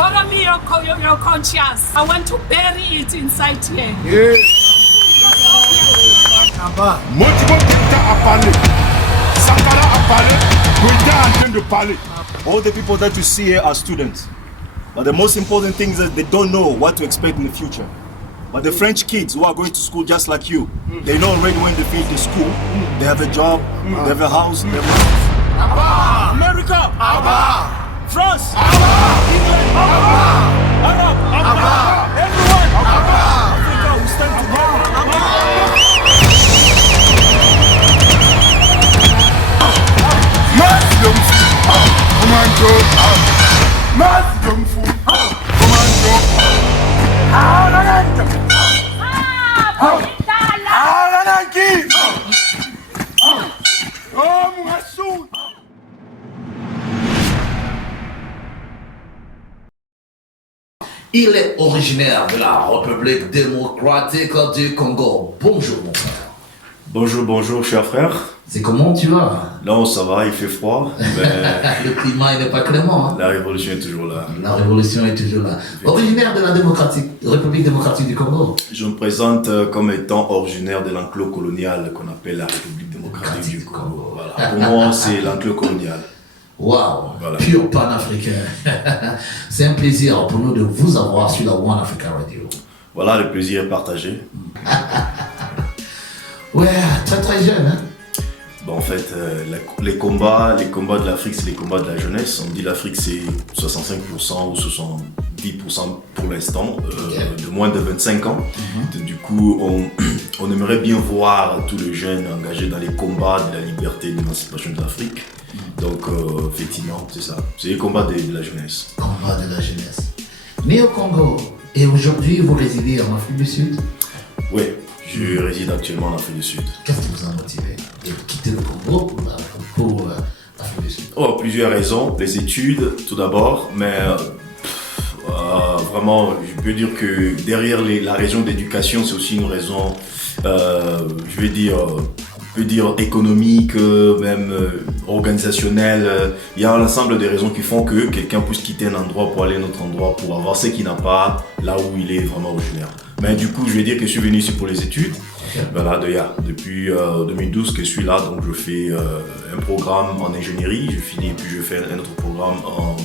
Follow me your conscience. I want to bury it inside here. Modibo Keïta a parlé. Sankara a parlé. Goïta est en train de parler. All the people that you see here are students. But the most important thing is that they don't know what to expect in the future. But the French kids who are going to school just like you, they know already when they finish the school, they have a job, they have a house, they have a... Abba! America! Abba! France! Abba! England! Abba! Arab! Abba! Everyone! Abba! Africa, we stand together! Mas young fool! Commando! Mas young fool! Commando! Arananki! Oh, mon Rassoul! Il est originaire de la République démocratique du Congo. Bonjour mon frère. Bonjour, bonjour, cher frère. C'est comment tu vas? Non, ça va, il fait froid, mais Le climat il n'est pas clément. Hein? la révolution est toujours là. La révolution est toujours là. Originaire de la République démocratique du Congo. Je me présente comme étant originaire de l'enclos colonial qu'on appelle la République démocratique du Congo. Voilà. Pour moi, c'est l'enclos colonial. Waouh, Voilà. pur panafricain. C'est un plaisir pour nous de vous avoir sur la One Africa Radio. Voilà, le plaisir est partagé. Ouais, très très jeune. Hein? Bon, en fait, les combats de l'Afrique, c'est les combats de la jeunesse. On dit l'Afrique, c'est 65% ou 70% pour l'instant, de moins de 25 ans. Du coup, on aimerait bien voir tous les jeunes engagés dans les combats de la liberté et de l'émancipation de l'Afrique. Donc, effectivement, c'est ça. C'est les combats de la jeunesse. Combat de la jeunesse. Né au Congo, et aujourd'hui vous résidez en Afrique du Sud. Oui, je réside actuellement en Afrique du Sud. Qu'est-ce qui vous a motivé de quitter le Congo pour l'Afrique du Sud? Oh, plusieurs raisons. Les études, tout d'abord, mais vraiment, je peux dire que derrière la raison d'éducation, c'est aussi une raison, je vais dire, on peut dire économique, même organisationnelle. Il y a un ensemble de raisons qui font que quelqu'un puisse quitter un endroit pour aller à un autre endroit pour avoir ce qu'il n'a pas là où il est vraiment originaire. Mais du coup, je vais dire que je suis venu ici pour les études. Voilà, depuis 2012 que je suis là, donc je fais un programme en ingénierie, je finis et puis je fais un autre programme en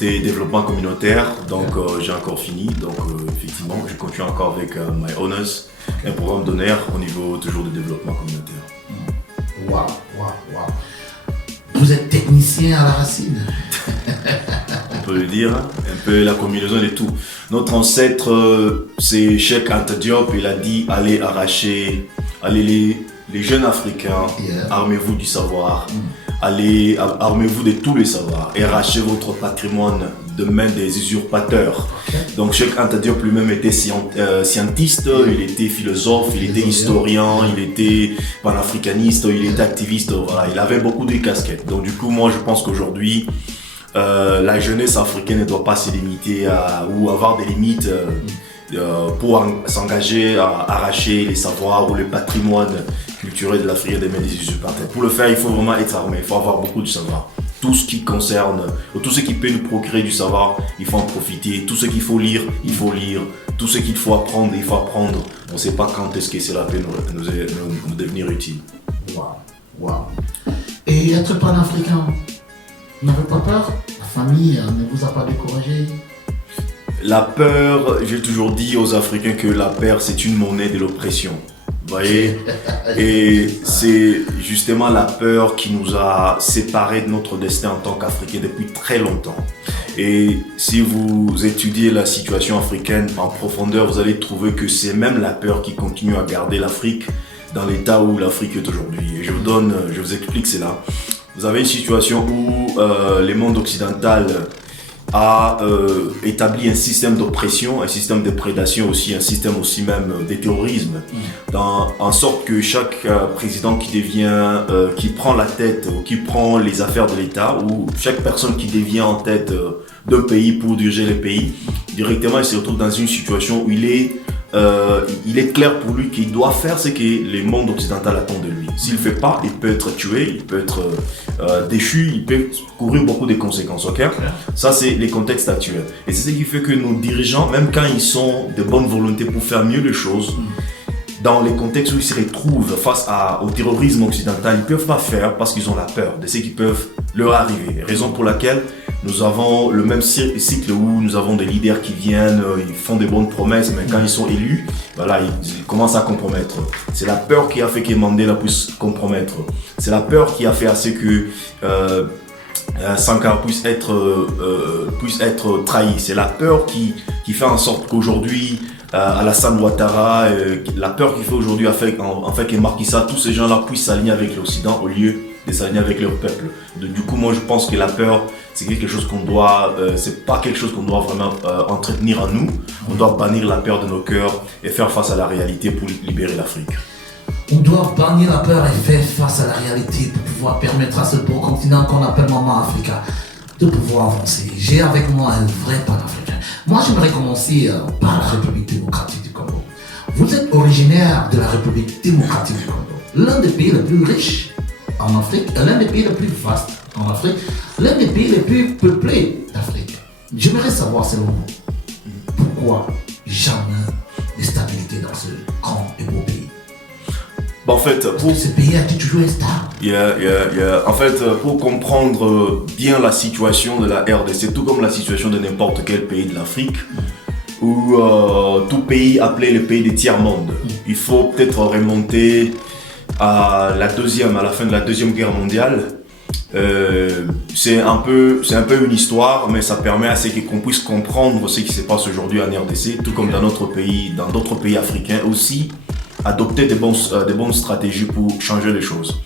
développement communautaire, donc j'ai encore fini, donc effectivement je continue encore avec My Honors, un programme d'honneur au niveau toujours de développement communautaire. Waouh, waouh, waouh. Vous êtes technicien à la racine. On peut le dire, un peu la combinaison de tout. Notre ancêtre, c'est Cheikh Anta Diop, il a dit allez arracher, les jeunes africains, armez-vous du savoir, allez armez-vous de tous les savoirs et arrachez votre patrimoine de main des usurpateurs. Donc Cheikh Anta Diop lui-même était scientiste, il était philosophe, il était historien, il était panafricaniste, il était activiste, voilà, il avait beaucoup de casquettes. Donc du coup moi je pense qu'aujourd'hui la jeunesse africaine ne doit pas se limiter ou avoir des limites pour s'engager à arracher les savoirs ou le patrimoine culturel de l'Afrique des mains des usurpateurs. Pour le faire, il faut vraiment être armé, il faut avoir beaucoup de savoir. Tout ce qui concerne, tout ce qui peut nous procurer du savoir, il faut en profiter. Tout ce qu'il faut lire, il faut lire. Tout ce qu'il faut apprendre, il faut apprendre. On ne sait pas quand est-ce que cela peut nous devenir utile. Waouh, waouh. Et être panafricain, vous n'avez pas peur? La famille ne vous a pas découragé? La peur, j'ai toujours dit aux Africains que la peur, c'est une monnaie de l'oppression. Vous voyez? Et c'est justement la peur qui nous a séparés de notre destin en tant qu'Africains depuis très longtemps. Et si vous étudiez la situation africaine en profondeur, vous allez trouver que c'est même la peur qui continue à garder l'Afrique dans l'état où l'Afrique est aujourd'hui. Et je vous explique cela. Vous avez une situation où le monde occidental a établi un système d'oppression, un système de prédation aussi, un système aussi même de terrorisme, en sorte que chaque président qui prend la tête ou qui prend les affaires de l'État, ou chaque personne qui devient en tête d'un pays pour diriger le pays, directement il se retrouve dans une situation où il est il est clair pour lui qu'il doit faire ce que le monde occidental attend de lui. S'il ne fait pas, il peut être tué, il peut être déchu, il peut courir beaucoup de conséquences. Ok? Ça, c'est les contextes actuels. Et c'est ce qui fait que nos dirigeants, même quand ils sont de bonne volonté pour faire mieux les choses, dans les contextes où ils se retrouvent face au terrorisme occidental, ils ne peuvent pas faire parce qu'ils ont la peur de ce qui peut leur arriver. Raison pour laquelle nous avons le même cycle où nous avons des leaders qui viennent, ils font des bonnes promesses, mais quand ils sont élus, voilà, ils commencent à compromettre. C'est la peur qui a fait que Mandela puisse compromettre. C'est la peur qui a fait à ce que Sankara puisse être trahi. C'est la peur qui fait en sorte qu'aujourd'hui, Alassane Ouattara, la peur qu'il fait aujourd'hui a fait que Macky Sall, tous ces gens-là puissent s'aligner avec l'Occident au lieu de s'aligner avec leur peuple. Du coup, moi je pense que la peur, c'est quelque chose qu'on doit, c'est pas quelque chose qu'on doit vraiment entretenir en nous. On doit bannir la peur de nos cœurs et faire face à la réalité pour libérer l'Afrique. On doit bannir la peur et faire face à la réalité pour pouvoir permettre à ce beau continent qu'on appelle Maman Africa de pouvoir avancer. J'ai avec moi un vrai panafricain. Moi, j'aimerais commencer par la République démocratique du Congo. Vous êtes originaire de la République démocratique du Congo, l'un des pays les plus riches en Afrique, l'un des pays les plus vastes en Afrique, l'un des pays les plus peuplés d'Afrique. J'aimerais savoir, selon vous, pourquoi jamais de stabilité dans ce grand et beau pays? En fait, pour ce pays a toujours instable. En fait, pour comprendre bien la situation de la RDC, tout comme la situation de n'importe quel pays de l'Afrique, ou tout pays appelé le pays des tiers-mondes, il faut peut-être remonter à la fin de la Deuxième Guerre mondiale. C'est un peu une histoire, mais ça permet à ce qu'on puisse comprendre ce qui se passe aujourd'hui en RDC, tout comme dans d'autres pays africains aussi. Adopter des bonnes stratégies pour changer les choses.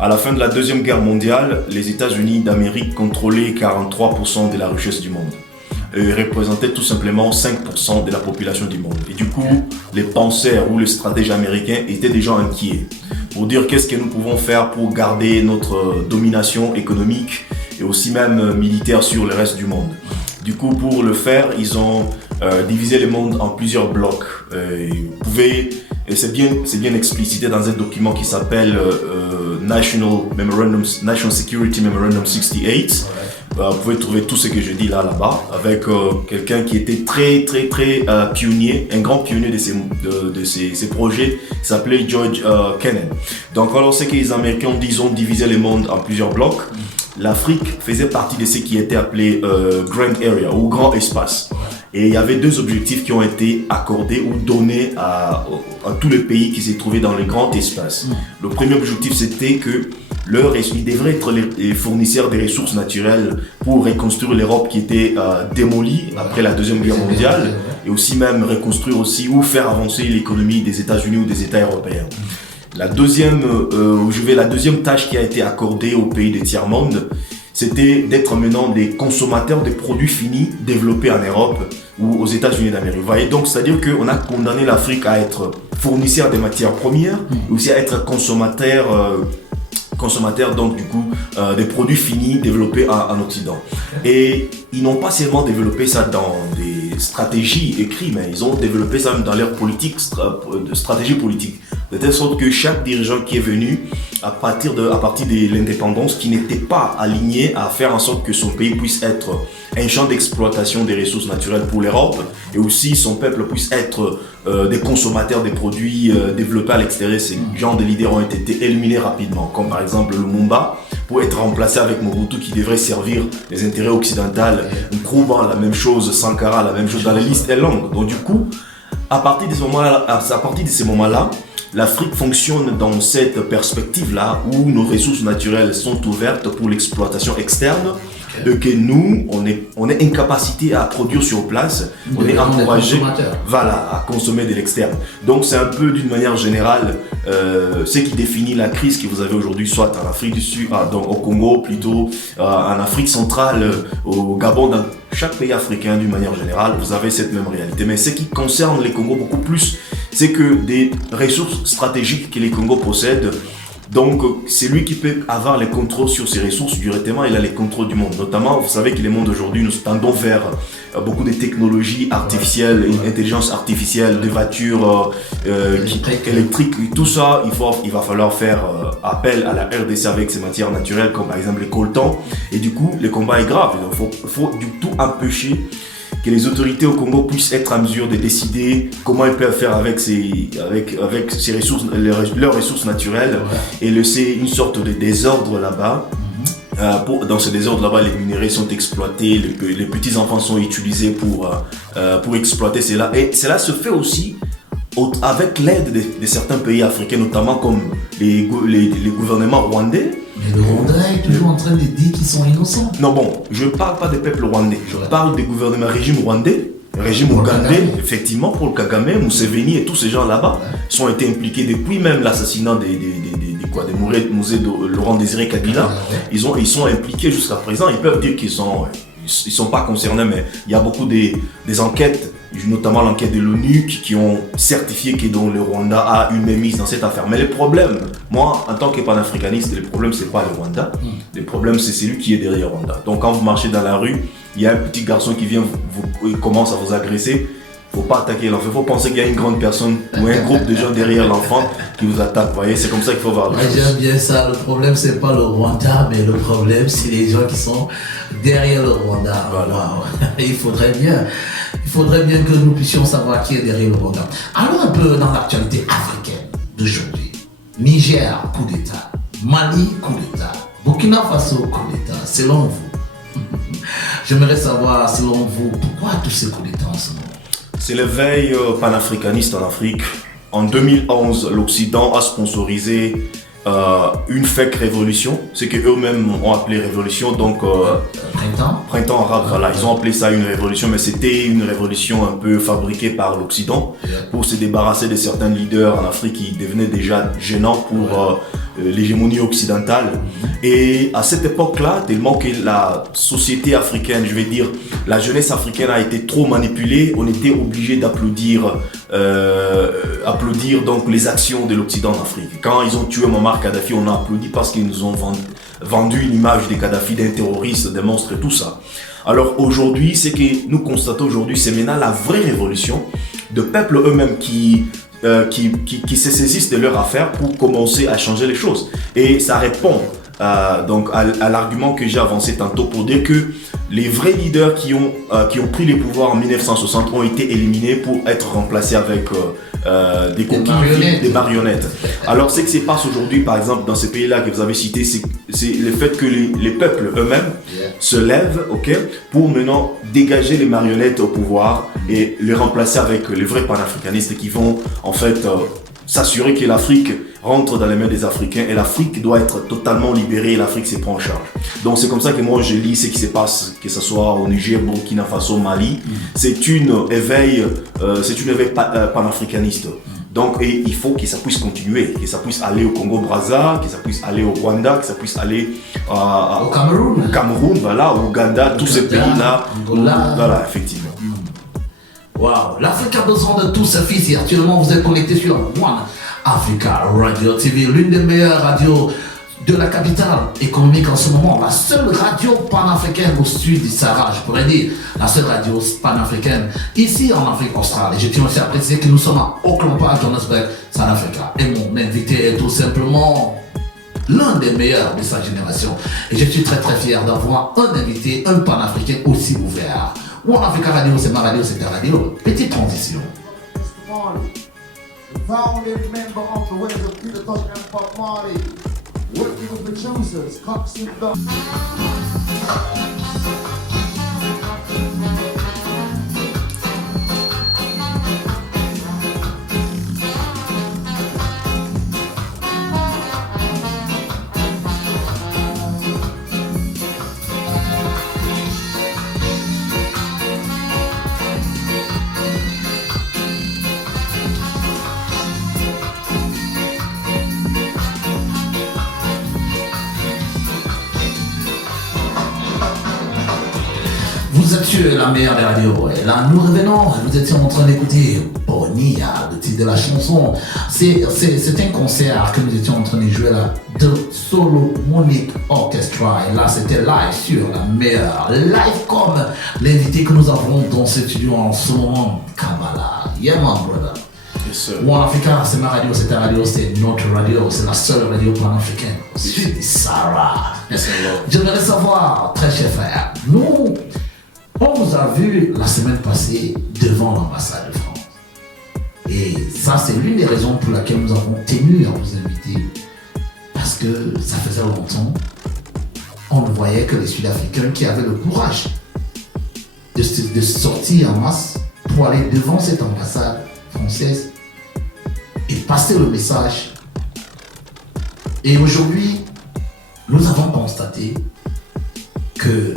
À la fin de la Deuxième Guerre mondiale, les États-Unis d'Amérique contrôlaient 43% de la richesse du monde. Ils représentaient tout simplement 5% de la population du monde. Et du coup, les penseurs ou les stratèges américains étaient déjà inquiets pour dire qu'est-ce que nous pouvons faire pour garder notre domination économique et aussi même militaire sur le reste du monde. Du coup, pour le faire, ils ont divisé le monde en plusieurs blocs. Et c'est bien explicité dans un document qui s'appelle National Security Memorandum 68. Vous pouvez trouver tout ce que je dis là-bas, avec quelqu'un qui était très pionnier, un grand pionnier de ces projets, qui s'appelait George Kennan. Donc alors ce que les Américains ont divisé le monde en plusieurs blocs. L'Afrique faisait partie de ce qui était appelé Grand Area ou Grand Espace. Et il y avait deux objectifs qui ont été accordés ou donnés à tous les pays qui s'est trouvé dans le grand espace. Le premier objectif, c'était que ils devraient être les fournisseurs des ressources naturelles pour reconstruire l'Europe qui était démolie après la Deuxième Guerre mondiale et aussi même reconstruire aussi ou faire avancer l'économie des États-Unis ou des États européens. La deuxième tâche qui a été accordée aux pays des tiers-monde, c'était d'être maintenant des consommateurs de produits finis développés en Europe ou aux États-Unis d'Amérique. Vous voyez, donc c'est-à-dire qu'on a condamné l'Afrique à être fournisseur des matières premières, et aussi à être consommateur donc du coup des produits finis développés en Occident. Et ils n'ont pas seulement développé ça dans des stratégies écrites, mais ils ont développé ça même dans leur stratégie politique. De telle sorte que chaque dirigeant qui est venu à partir de l'indépendance, qui n'était pas aligné à faire en sorte que son pays puisse être un champ d'exploitation des ressources naturelles pour l'Europe, et aussi son peuple puisse être des consommateurs des produits développés à l'extérieur. Ces genres de leaders ont été éliminés rapidement, comme par exemple Lumumba, pour être remplacé avec Mobutu qui devrait servir les intérêts occidentaux. Nkrumah, la même chose, Sankara, la même chose, dans la liste est longue. Donc du coup, à partir de ces moments-là, l'Afrique fonctionne dans cette perspective-là où nos ressources naturelles sont ouvertes pour l'exploitation externe, et que nous, on est incapacité à produire sur place, on est encouragé à consommer de l'externe. Donc c'est un peu d'une manière générale ce qui définit la crise que vous avez aujourd'hui, soit en Afrique du Sud, donc au Congo plutôt, en Afrique centrale, au Gabon, dans chaque pays africain d'une manière générale, vous avez cette même réalité. Mais ce qui concerne les Congos beaucoup plus, c'est que des ressources stratégiques que les Congos possèdent Donc, c'est lui qui peut avoir les contrôles sur ses ressources. Directement, il a les contrôles du monde. Notamment, vous savez que le monde d'aujourd'hui, nous tendons vers beaucoup de technologies artificielles, intelligence artificielle, des voitures électriques. Tout ça, il va falloir faire appel à la RDC avec ses matières naturelles, comme par exemple les coltans. Et du coup, le combat est grave. Il faut du tout empêcher que les autorités au Congo puissent être en mesure de décider comment ils peuvent faire avec ces ressources, leurs ressources naturelles, et laisser une sorte de désordre là-bas. Dans ce désordre là-bas, les minéraux sont exploités, les petits-enfants sont utilisés pour exploiter cela. Et cela se fait aussi avec l'aide de certains pays africains, notamment comme les gouvernements rwandais. Mais le Rwanda est toujours en train de dire qu'ils sont innocents. Non, bon, je ne parle pas des peuples rwandais, je parle des gouvernements régime rwandais, régime ougandais, effectivement, Paul Kagame, Museveni et tous ces gens là-bas sont été impliqués depuis même l'assassinat de Mosé Laurent Désiré Kabila. Ils sont impliqués jusqu'à présent. Ils peuvent dire qu'ils sont pas concernés, mais il y a beaucoup des enquêtes, notamment l'enquête de l'ONU, qui ont certifié que le Rwanda a une mainmise dans cette affaire. Mais le problème, moi, en tant que panafricaniste, le problème, c'est pas le Rwanda. Le problème, c'est celui qui est derrière le Rwanda. Donc, quand vous marchez dans la rue, il y a un petit garçon qui vient, commence à vous agresser. Il ne faut pas attaquer l'enfant. Il faut penser qu'il y a une grande personne ou un groupe de gens derrière l'enfant qui vous attaque. Vous voyez, c'est comme ça qu'il faut voir les choses. J'aime bien ça. Le problème, c'est pas le Rwanda, mais le problème, c'est les gens qui sont derrière le Rwanda. Voilà. Wow. Il faudrait bien que nous puissions savoir qui est derrière le Rwanda. Allons un peu dans l'actualité africaine d'aujourd'hui. Niger, coup d'État. Mali, coup d'État. Burkina Faso, coup d'État. Selon vous, j'aimerais savoir, selon vous, pourquoi tous ces coups d'État en ce moment? C'est l'éveil panafricaniste en Afrique. En 2011, l'Occident a sponsorisé une fake révolution, ce qu'eux-mêmes ont appelé révolution, donc printemps arabe, voilà, ils ont appelé ça une révolution, mais c'était une révolution un peu fabriquée par l'Occident pour se débarrasser de certains leaders en Afrique qui devenaient déjà gênants pour l'hégémonie occidentale. Et à cette époque-là, tellement que la société africaine, je vais dire, la jeunesse africaine a été trop manipulée, on était obligé d'applaudir donc les actions de l'Occident en Afrique. Quand ils ont tué Muammar Kadhafi, on a applaudi parce qu'ils nous ont vendu une image de Kadhafi, d'un terroriste, d'un monstre et tout ça. Alors aujourd'hui, ce que nous constatons aujourd'hui, c'est maintenant la vraie révolution de peuples eux-mêmes qui se saisissent de leur affaire pour commencer à changer les choses. Et ça répond donc à l'argument que j'ai avancé tantôt pour dire que les vrais leaders qui ont pris les pouvoirs en 1960 ont été éliminés pour être remplacés avec des coquilles, des marionnettes. Alors ce qui se passe aujourd'hui, par exemple, dans ces pays-là que vous avez cités, c'est le fait que les peuples eux-mêmes se lèvent, pour maintenant dégager les marionnettes au pouvoir et les remplacer avec les vrais panafricanistes qui vont en fait s'assurer que l'Afrique rentre dans les mains des Africains et l'Afrique doit être totalement libérée et l'Afrique se prend en charge. Donc c'est comme ça que moi je lis ce qui se passe, que ce soit au Niger, Burkina Faso, Mali. C'est une éveil panafricaniste. Donc il faut que ça puisse continuer, que ça puisse aller au Congo-Brazza, que ça puisse aller au Rwanda, que ça puisse aller au Cameroun, voilà, au Ouganda, tous ces pays-là. Angola. Voilà, effectivement. Waouh, l'Afrique a besoin de tous ses fils et actuellement vous êtes connectés sur One Africa Radio TV, l'une des meilleures radios de la capitale économique en ce moment, la seule radio panafricaine au sud du Sahara, je pourrais dire, la seule radio panafricaine ici en Afrique australe. Et je tiens aussi à préciser que nous sommes à Auckland Park, Johannesburg, South Africa. Et mon invité est tout simplement l'un des meilleurs de sa génération. Et je suis très très fier d'avoir un invité, un panafricain aussi ouvert. One Africa Radio, c'est ma radio, c'est ta radio. Petite transition. The founding member of the Winners of Peter Tosh and Bob Marley, working with producers, Cox and Dog. sur la meilleure des radios. Et là, nous revenons. Nous étions en train d'écouter Bonia, le titre de la chanson. C'est un concert que nous étions en train de jouer là, de Solomonic Orchestra. Et là, c'était live sur la meilleure. Live comme l'invité que nous avons dans ce studio en ce moment, Kabbalah. Yeah, my brother. One Africa, c'est ma radio, c'est ta radio, c'est notre radio, c'est la seule radio pan-africaine. Sud du Sahara. J'aimerais savoir, très cher frère, nous, on vous a vu la semaine passée devant l'ambassade de France. Et ça, c'est l'une des raisons pour laquelle nous avons tenu à vous inviter. Parce que ça faisait longtemps, on ne voyait que les Sud-Africains qui avaient le courage de sortir en masse pour aller devant cette ambassade française et passer le message. Et aujourd'hui, nous avons constaté que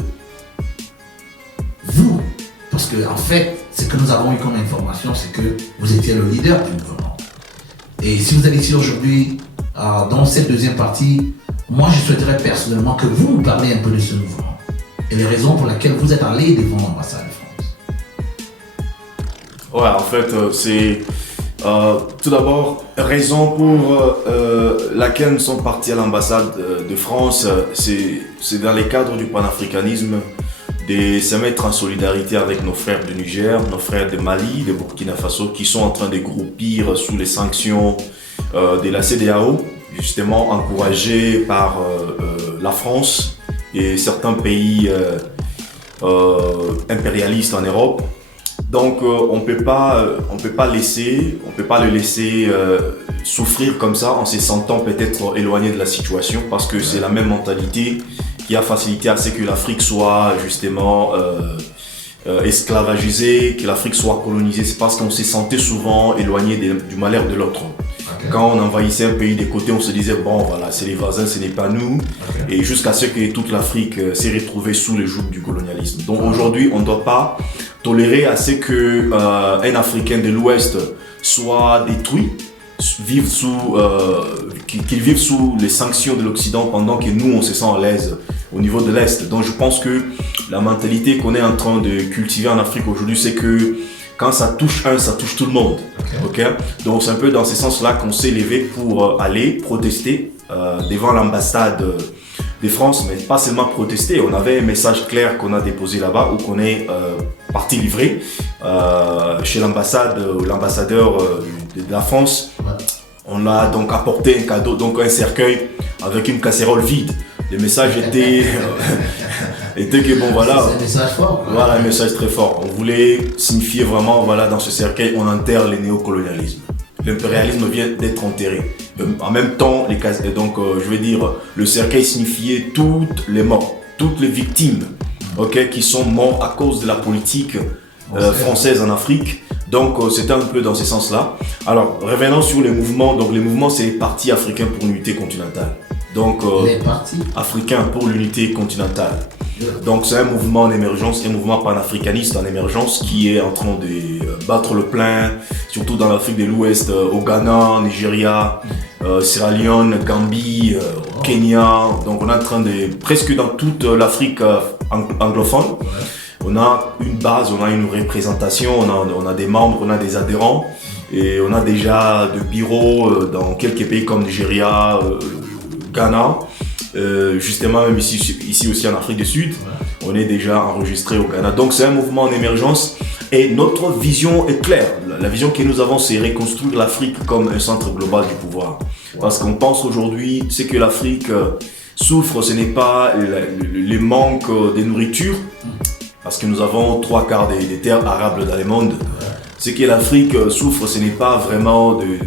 vous, parce que en fait, ce que nous avons eu comme information, c'est que vous étiez le leader du mouvement. Et si vous êtes ici aujourd'hui, dans cette deuxième partie, moi je souhaiterais personnellement que vous nous parliez un peu de ce mouvement et les raisons pour lesquelles vous êtes allé devant l'ambassade de France. Ouais, en fait, c'est tout d'abord raison pour laquelle nous sommes partis à l'ambassade de France. C'est dans les cadres du panafricanisme de se mettre en solidarité avec nos frères du Niger, nos frères de Mali, de Burkina Faso, qui sont en train de groupir sous les sanctions de la CEDEAO, justement encouragés par la France et certains pays impérialistes en Europe. Donc on peut pas le laisser souffrir comme ça en se sentant peut-être éloigné de la situation, parce que c'est la même mentalité qui a facilité à ce que l'Afrique soit justement esclavagisée, que l'Afrique soit colonisée. C'est parce qu'on se sentait souvent éloigné du malheur de l'autre. Okay. Quand on envahissait un pays des côtés, on se disait bon voilà, c'est les voisins, ce n'est pas nous. Okay. Et jusqu'à ce que toute l'Afrique s'est retrouvée sous le joug du colonialisme. Donc aujourd'hui, on ne doit pas tolérer à ce que un Africain de l'Ouest soit détruit, qu'il vive sous les sanctions de l'Occident pendant que nous on se sent à l'aise au niveau de l'Est. Donc je pense que la mentalité qu'on est en train de cultiver en Afrique aujourd'hui, c'est que quand ça touche un, ça touche tout le monde. Okay? Donc c'est un peu dans ce sens-là qu'on s'est levé pour aller protester devant l'ambassade de France, mais pas seulement protester. On avait un message clair qu'on a déposé là-bas, ou qu'on est parti livrer chez l'ambassadeur de la France. On a donc apporté un cadeau, donc un cercueil avec une casserole vide. Le message était que bon voilà. C'est un message fort. Voilà, un message très fort. On voulait signifier vraiment, voilà, dans ce cercueil, on enterre le néocolonialisme. L'impérialisme vient d'être enterré. En même temps, je veux dire, le cercueil signifiait toutes les morts, toutes les victimes, qui sont mortes à cause de la politique française en Afrique. Donc c'était un peu dans ce sens-là. Alors revenons sur les mouvements. Donc les mouvements, c'est les partis africains pour l'unité continentale. Donc les partis africains pour l'unité continentale. Donc c'est un mouvement en émergence, un mouvement panafricaniste en émergence qui est en train de battre le plein, surtout dans l'Afrique de l'Ouest, au Ghana, Nigeria, Sierra Leone, Gambie, Kenya. Donc on est en train de, presque dans toute l'Afrique anglophone, on a une base, on a une représentation, on a des membres, on a des adhérents, et on a déjà de bureaux dans quelques pays comme Nigeria, Ghana. Justement même ici aussi en Afrique du Sud, on est déjà enregistré au Ghana. Donc c'est un mouvement en émergence et notre vision est claire. La vision que nous avons, c'est reconstruire l'Afrique comme un centre global du pouvoir. Parce qu'on pense aujourd'hui, c'est que l'Afrique souffre, ce n'est pas le manque de nourriture, parce que nous avons 3/4 des terres arables dans le monde. Ce que l'Afrique souffre, ce n'est pas vraiment de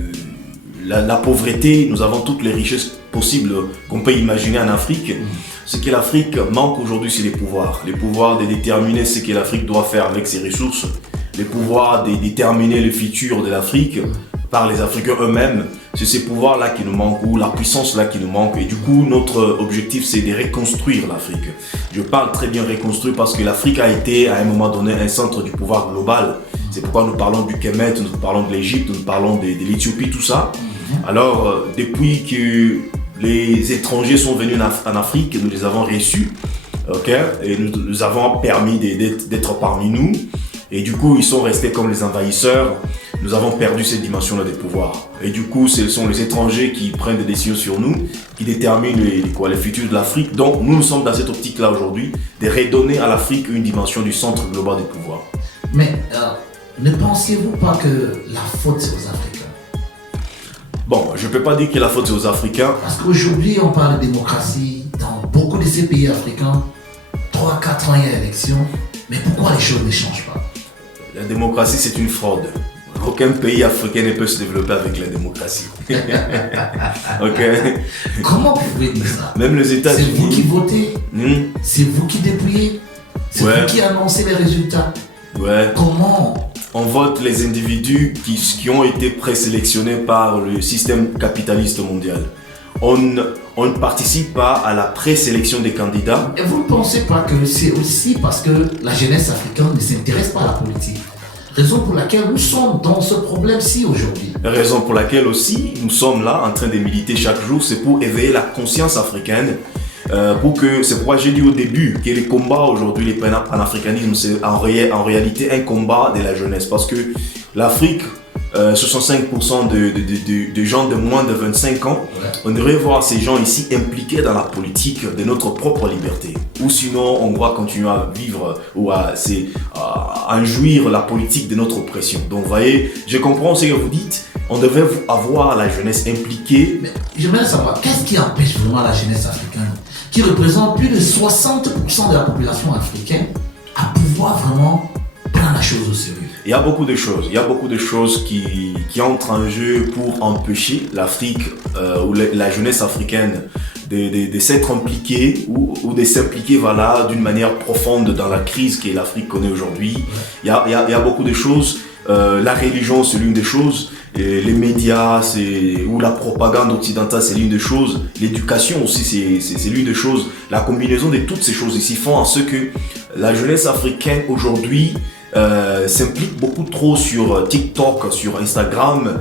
la pauvreté. Nous avons toutes les richesses possibles qu'on peut imaginer en Afrique. Ce que l'Afrique manque aujourd'hui, c'est les pouvoirs. Les pouvoirs de déterminer ce que l'Afrique doit faire avec ses ressources. Les pouvoirs de déterminer le futur de l'Afrique par les Africains eux-mêmes. C'est ces pouvoirs-là qui nous manquent, ou la puissance-là qui nous manque. Et du coup, notre objectif, c'est de reconstruire l'Afrique. Je parle très bien reconstruire parce que l'Afrique a été, à un moment donné, un centre du pouvoir global. C'est pourquoi nous parlons du Kemet, nous parlons de l'Égypte, nous parlons de l'Éthiopie, tout ça. Alors, depuis que les étrangers sont venus en Afrique, nous les avons reçus, ok, et nous avons permis d'être parmi nous. Et du coup, ils sont restés comme les envahisseurs. Nous avons perdu cette dimension-là des pouvoirs. Et du coup, ce sont les étrangers qui prennent des décisions sur nous, qui déterminent les futurs de l'Afrique. Donc, nous sommes dans cette optique-là aujourd'hui, de redonner à l'Afrique une dimension du centre global des pouvoirs. Mais ne pensiez-vous pas que la faute, c'est aux Africains? Bon, je ne peux pas dire que la faute, c'est aux Africains. Parce qu'aujourd'hui, on parle de démocratie dans beaucoup de ces pays africains. 3-4 ans, il y a élection. Mais pourquoi les choses ne changent pas? La démocratie, c'est une fraude. Aucun pays africain ne peut se développer avec la démocratie. Ok. Comment vous pouvez dire ça? Même les États-Unis. C'est vous qui votez, c'est vous qui dépouillez, c'est Ouais. vous qui annoncez les résultats. Ouais. Comment? On vote les individus qui ont été présélectionnés par le système capitaliste mondial. On ne participe pas à la présélection des candidats. Et vous ne pensez pas que c'est aussi parce que la jeunesse africaine ne s'intéresse pas à la politique? Raison pour laquelle nous sommes dans ce problème-ci aujourd'hui. Raison pour laquelle aussi nous sommes là en train de militer chaque jour, c'est pour éveiller la conscience africaine. C'est pourquoi j'ai dit au début que les combats aujourd'hui, les panafricanismes, c'est en réalité un combat de la jeunesse. Parce que l'Afrique, 65% de gens de moins de 25 ans, on devrait voir ces gens ici impliqués dans la politique de notre propre liberté. Ou sinon, on va continuer à vivre ou à jouir la politique de notre oppression. Donc, vous voyez, je comprends ce que vous dites. On devait avoir la jeunesse impliquée. Mais j'aimerais savoir, qu'est-ce qui empêche vraiment la jeunesse africaine, qui représente plus de 60% de la population africaine, à pouvoir vraiment prendre la chose au sérieux? Il y a beaucoup de choses. Il y a beaucoup de choses qui entrent en jeu pour empêcher l'Afrique ou la jeunesse africaine de s'être impliquée ou de s'impliquer voilà, d'une manière profonde dans la crise que l'Afrique connaît aujourd'hui. Il y a beaucoup de choses. La religion, c'est l'une des choses. Et les médias ou la propagande occidentale, c'est l'une des choses. L'éducation aussi, c'est l'une des choses. La combinaison de toutes ces choses ici font en ce que la jeunesse africaine aujourd'hui s'implique beaucoup trop sur TikTok, sur Instagram,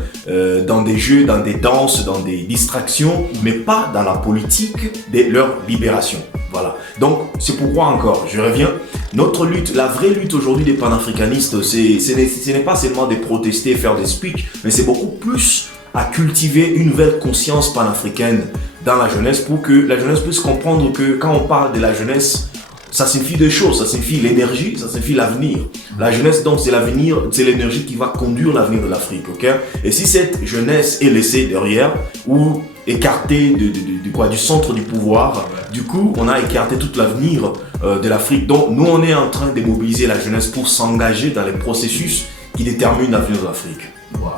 dans des jeux, dans des danses, dans des distractions, mais pas dans la politique de leur libération. Voilà. Donc, c'est pourquoi encore, je reviens, notre lutte, la vraie lutte aujourd'hui des panafricanistes, ce n'est pas seulement de protester et faire des speeches, mais c'est beaucoup plus à cultiver une nouvelle conscience panafricaine dans la jeunesse pour que la jeunesse puisse comprendre que quand on parle de la jeunesse, ça signifie deux choses, ça signifie l'énergie, ça signifie l'avenir. La jeunesse, donc, c'est l'avenir, c'est l'énergie qui va conduire l'avenir de l'Afrique, ok? Et si cette jeunesse est laissée derrière ou écartée du centre du pouvoir, du coup, on a écarté tout l'avenir de l'Afrique. Donc, nous, on est en train de mobiliser la jeunesse pour s'engager dans les processus qui déterminent l'avenir de l'Afrique. Wow.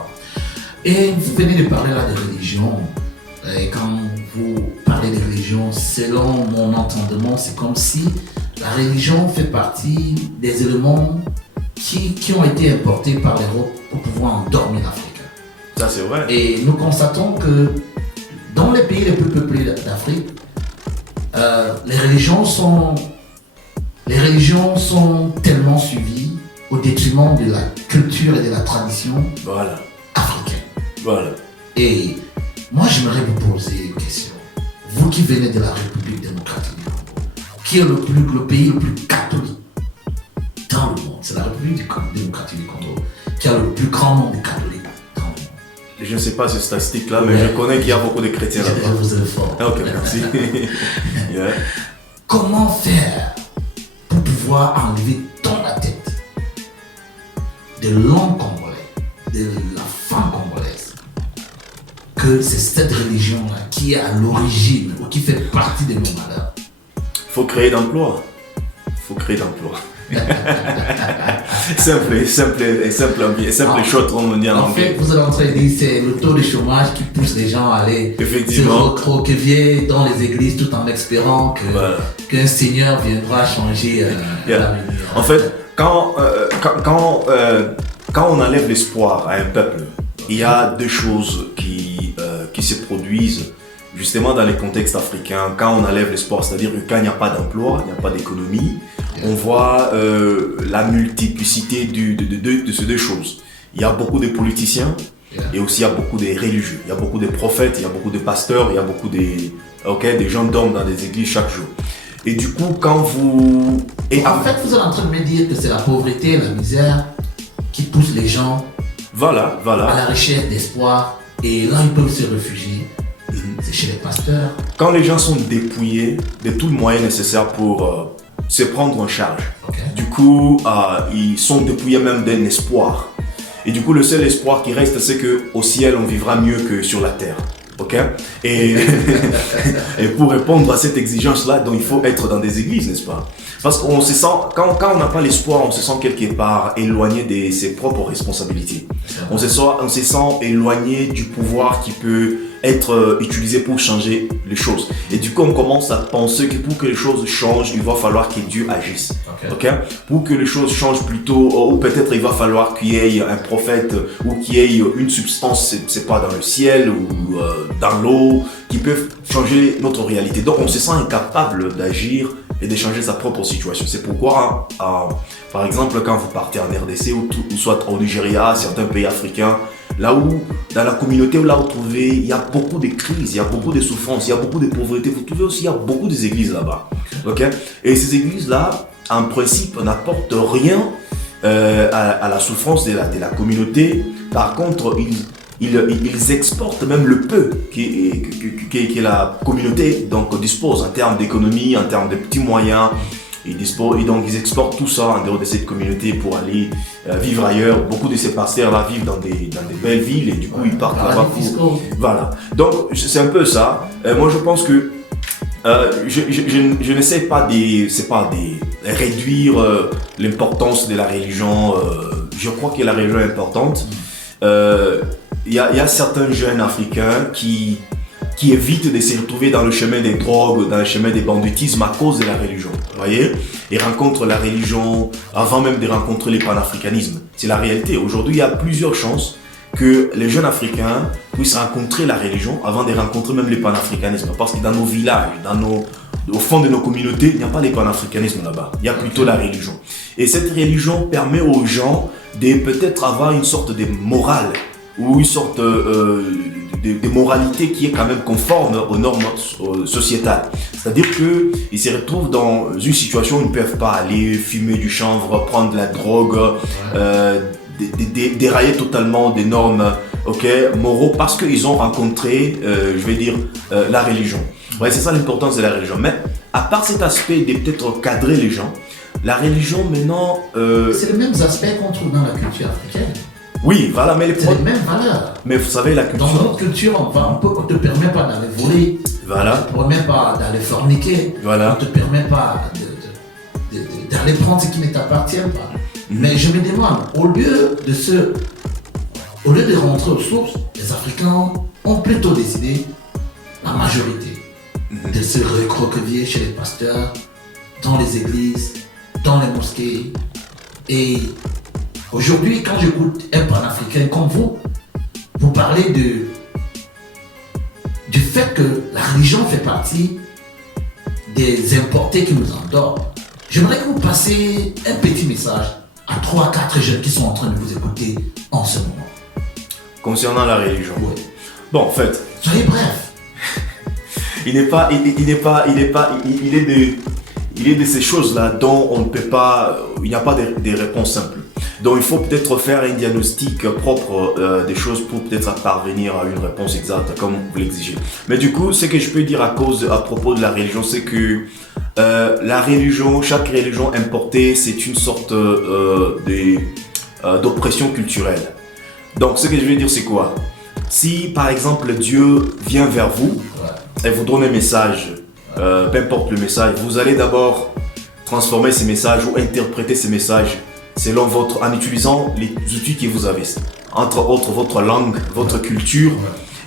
Et vous venez de parler là de religion. Et quand vous parlez de religion, selon mon entendement, c'est comme si la religion fait partie des éléments qui ont été importés par l'Europe pour pouvoir endormir l'Afrique. Ça, c'est vrai. Et nous constatons que dans les pays les plus peuplés d'Afrique, les religions sont tellement suivies au détriment de la culture et de la tradition africaine. Voilà. Et moi, j'aimerais vous poser une question. Vous qui venez de la République démocratique du Congo, qui est le pays le plus catholique dans le monde, c'est la République démocratique du Congo qui a le plus grand nombre de catholiques dans le monde. Je ne sais pas ces statistiques-là, mais je connais qu'il y a beaucoup de chrétiens là-bas. Je vous informe. Ok, merci. Yeah. Comment faire pour pouvoir enlever dans la tête de l'homme congolais, de la femme congolaise, que c'est cette religion-là qui est à l'origine ou qui fait partie de nos malheurs? Il faut créer d'emplois. simple chose, on dit en En anglais. fait, vous êtes en train de dire que c'est le taux de chômage qui pousse les gens à aller Effectivement. se recroqueviller dans les églises tout en espérant qu'un seigneur viendra changer l'avenir. En fait, quand on enlève l'espoir à un peuple, il y a deux choses qui se produisent justement dans les contextes africains. Quand on enlève l'espoir, c'est-à-dire que quand il n'y a pas d'emploi, il n'y a pas d'économie, on voit la multiplicité de ces deux choses. Il y a beaucoup de politiciens et aussi il y a beaucoup de religieux. Il y a beaucoup de prophètes, il y a beaucoup de pasteurs, il y a beaucoup de gens d'hommes dans des églises chaque jour. Et du coup, quand vous... Et En fait, vous êtes en train de me dire que c'est la pauvreté, la misère qui pousse les gens Voilà, à la recherche d'espoir. Et là, ils peuvent se réfugier. C'est chez les pasteurs. Quand les gens sont dépouillés de tout le moyen nécessaire pour se prendre en charge, Ok. du coup, ils sont dépouillés même d'un espoir. Et du coup, le seul espoir qui reste, c'est qu'au ciel, on vivra mieux que sur la terre. Ok? Et, et pour répondre à cette exigence-là, donc il faut être dans des églises, n'est-ce pas? Parce qu'on se sent, quand on n'a pas l'espoir, on se sent quelque part éloigné de ses propres responsabilités. On se sent éloigné du pouvoir qui peut être utilisé pour changer les choses. Et du coup, on commence à penser que pour que les choses changent, il va falloir que Dieu agisse. Okay? Pour que les choses changent plutôt, ou peut-être il va falloir qu'il y ait un prophète ou qu'il y ait une substance, c'est pas dans le ciel ou dans l'eau, qui peut changer notre réalité. Donc, on se sent incapable d'agir et de changer sa propre situation. C'est pourquoi, par exemple, quand vous partez en RDC ou soit au Nigeria, certains pays africains, là où, dans la communauté où là vous trouvez, il y a beaucoup de crises, il y a beaucoup de souffrances, il y a beaucoup de pauvreté. Vous trouvez aussi, il y a beaucoup d'églises là-bas. Okay? Et ces églises-là, en principe, n'apportent rien à la souffrance de la communauté. Par contre, ils exportent même le peu que la communauté donc, dispose en termes d'économie, en termes de petits moyens. Et donc ils exportent tout ça en dehors de cette communauté pour aller vivre ailleurs. Beaucoup de ces pasteurs-là vivent dans des belles villes et du coup ils partent là-bas pour... Voilà. Donc c'est un peu ça. Moi je pense que je n'essaie pas de réduire l'importance de la religion. Je crois que la religion est importante. Il y a certains jeunes africains qui évitent de se retrouver dans le chemin des drogues, dans le chemin des banditismes à cause de la religion. Vous voyez? Ils rencontrent la religion avant même de rencontrer le panafricanisme. C'est la réalité. Aujourd'hui, il y a plusieurs chances que les jeunes africains puissent rencontrer la religion avant de rencontrer même le panafricanisme. Parce que dans nos villages, au fond de nos communautés, il n'y a pas le panafricanisme là-bas. Il y a plutôt la religion. Et cette religion permet aux gens de peut-être avoir une sorte de morale ou une sorte de moralité qui est quand même conforme aux normes sociétales. C'est-à-dire qu'ils se retrouvent dans une situation où ils ne peuvent pas aller fumer du chanvre, prendre de la drogue, dérailler totalement des normes moraux parce qu'ils ont rencontré, la religion. Ouais, c'est ça l'importance de la religion. Mais à part cet aspect de peut-être cadrer les gens, la religion maintenant... C'est les mêmes aspects qu'on trouve dans la culture africaine. Oui, voilà, mais c'est les mêmes valeurs. Mais vous savez, la culture... Dans notre culture, on ne te permet pas d'aller voler. Voilà. On ne te permet pas d'aller forniquer. Voilà. On ne te permet pas d'aller prendre ce qui ne t'appartient pas. Mais je me demande, au lieu de rentrer aux sources, les Africains ont plutôt décidé, la majorité, de se recroqueviller chez les pasteurs, dans les églises, dans les mosquées. Et aujourd'hui, quand j'écoute un panafricain comme vous parlez du fait que la religion fait partie des importés qui nous endorment. J'aimerais que vous passiez un petit message à 3-4 jeunes qui sont en train de vous écouter en ce moment. Concernant la religion. Oui. Bon, en fait. Soyez bref. Il est de ces choses-là dont on ne peut pas, il n'y a pas de réponse simple. Donc il faut peut-être faire un diagnostic propre des choses pour peut-être parvenir à une réponse exacte comme vous l'exigez. Mais du coup, ce que je peux dire à propos de la religion, c'est que la religion, chaque religion importée, c'est une sorte d'oppression culturelle. Donc ce que je veux dire, c'est quoi? Si par exemple Dieu vient vers vous et vous donne un message, peu importe le message, vous allez d'abord transformer ces messages ou interpréter ces messages selon en utilisant les outils que vous avez, entre autres votre langue, votre culture.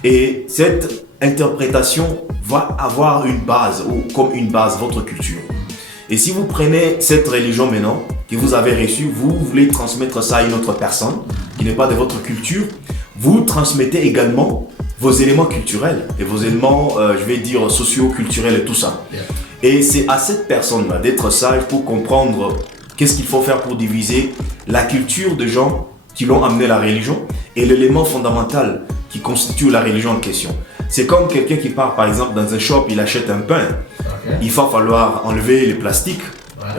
Et cette interprétation va avoir une base, ou comme une base, votre culture. Et si vous prenez cette religion maintenant, que vous avez reçue, vous voulez transmettre ça à une autre personne, qui n'est pas de votre culture, vous transmettez également vos éléments culturels et vos éléments, socio-culturels et tout ça. Et c'est à cette personne-là d'être sage pour comprendre qu'est-ce qu'il faut faire pour diviser la culture de gens qui l'ont amené à la religion et l'élément fondamental qui constitue la religion en question. C'est comme quelqu'un qui part par exemple dans un shop, il achète un pain. il va falloir enlever les plastiques.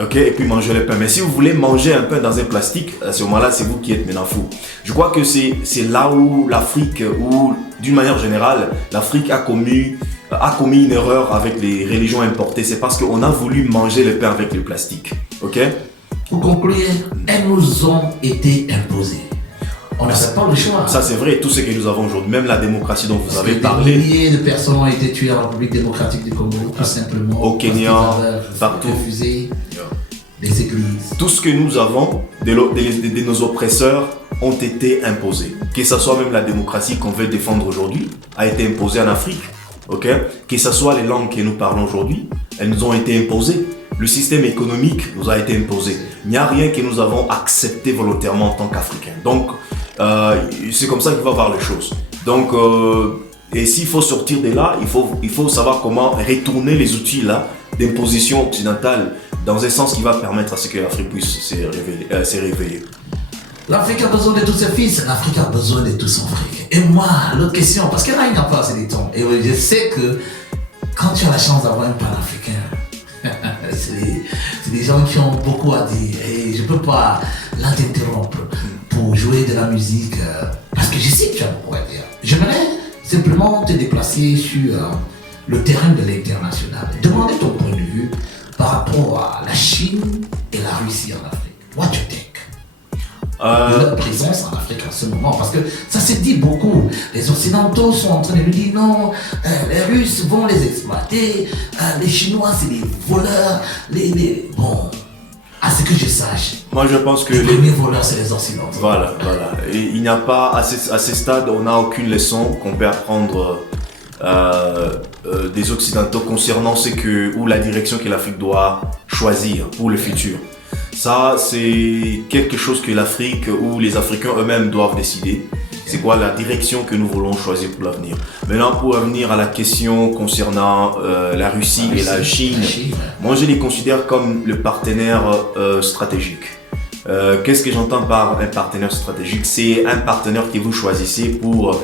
Ok, et puis manger le pain. Mais si vous voulez manger un pain dans un plastique, à ce moment-là, c'est vous qui êtes maintenant fou. Je crois que c'est là où l'Afrique, ou d'une manière générale, l'Afrique a commis une erreur avec les religions importées. C'est parce qu'on a voulu manger le pain avec le plastique. Ok? Pour conclure, elles nous ont été imposées. On n'a pas le choix. Ça, c'est vrai, tout ce que nous avons aujourd'hui, même la démocratie dont vous avez Des parlé. milliers de personnes ont été tuées en République démocratique du Congo, tout simplement. Au Kenya, partout. Refusé les églises. Tout ce que nous avons de nos oppresseurs ont été imposés. Que ce soit même la démocratie qu'on veut défendre aujourd'hui, a été imposée en Afrique. Ok? Que ce soit les langues que nous parlons aujourd'hui, elles nous ont été imposées. Le système économique nous a été imposé. Il n'y a rien que nous avons accepté volontairement en tant qu'Africains. Donc, c'est comme ça qu'il va voir les choses. Donc, et s'il faut sortir de là, il faut savoir comment retourner les outils là d'imposition occidentale dans un sens qui va permettre à ce que l'Afrique puisse se réveiller. L'Afrique a besoin de tous ses fils, l'Afrique a besoin de tout son fric. Et moi, l'autre question, parce que là, il n'y a pas assez de temps. Et je sais que quand tu as la chance d'avoir un panafricain, c'est des gens qui ont beaucoup à dire. Et je ne peux pas là t'interrompre pour jouer de la musique, parce que je sais que tu as beaucoup à dire. J'aimerais simplement te déplacer sur le terrain de l'international. Demander ton point de vue par rapport à la Chine et la Russie en Afrique. What you think? Leur présence en Afrique en ce moment, parce que ça se dit beaucoup. Les Occidentaux sont en train de nous dire non, les Russes vont les exploiter, les Chinois c'est des voleurs, bon, à ce que je sache. Moi je pense que les premiers voleurs c'est les Occidentaux. Voilà. Et il n'y a pas, à ce stade, on n'a aucune leçon qu'on peut apprendre des Occidentaux concernant ou la direction que l'Afrique doit choisir pour le futur. Ça, c'est quelque chose que l'Afrique ou les Africains eux-mêmes doivent décider. C'est quoi la direction que nous voulons choisir pour l'avenir. Maintenant, pour revenir à la question concernant la Russie et la Chine, moi je les considère comme le partenaire stratégique. Qu'est-ce que j'entends par un partenaire stratégique? C'est un partenaire que vous choisissez pour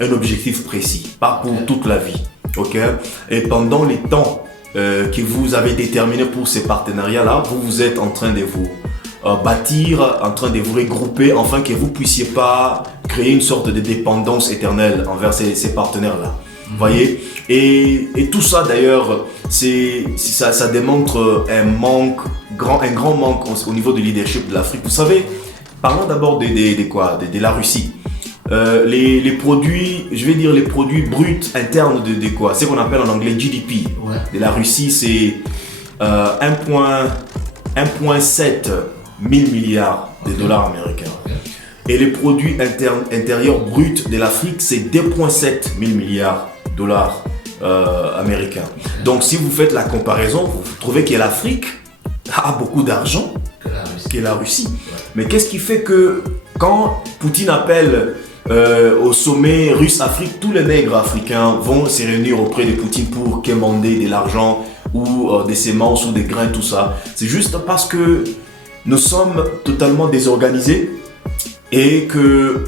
un objectif précis, pas pour toute la vie. Okay? Et pendant les temps que vous avez déterminé pour ces partenariats-là, vous êtes en train de vous bâtir, en train de vous regrouper, afin que vous ne puissiez pas créer une sorte de dépendance éternelle envers ces partenaires-là. Vous voyez? Et tout ça d'ailleurs, ça démontre un grand manque au niveau du leadership de l'Afrique. Vous savez, parlons d'abord de la Russie. Les produits, je vais dire les produits bruts internes de quoi? C'est ce qu'on appelle en anglais GDP. Ouais. De la Russie, c'est 1,7 milliards de dollars américains. Et les produits intérieurs bruts de l'Afrique, c'est 2,7 milliards de dollars américains. Donc si vous faites la comparaison, vous trouvez que l'Afrique a beaucoup d'argent que la Russie. Mais qu'est-ce qui fait que quand Poutine appelle au sommet russe-Afrique, tous les nègres africains vont se réunir auprès de Poutine pour quémander de l'argent ou des semences ou des grains, tout ça. C'est juste parce que nous sommes totalement désorganisés et que